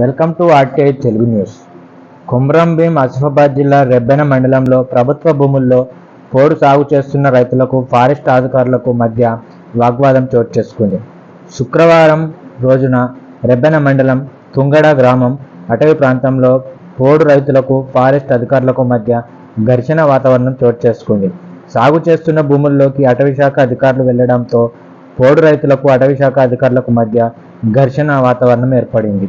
Welcome to RTI Telugu news. Kumram Bheem Asifabad జిల్లా రెబ్బెన మండలంలో ప్రభుత్వ భూముల్లో పోడు సాగు చేస్తున్న రైతులకు ఫారెస్ట్ అధికారులకు మధ్య వాగ్వాదం చోటు చేసుకుంది. శుక్రవారం రోజున రెబ్బెన మండలం తుంగడ గ్రామం అటవీ ప్రాంతంలో పోడు రైతులకు ఫారెస్ట్ అధికారులకు మధ్య ఘర్షణ వాతావరణం చోటు చేసుకుంది. సాగు చేస్తున్న భూముల్లోకి అటవీ శాఖ అధికారులు వెళ్ళడంతో పోడు రైతులకు అటవీ శాఖ అధికారులకు మధ్య ఘర్షణ వాతావరణం ఏర్పడింది.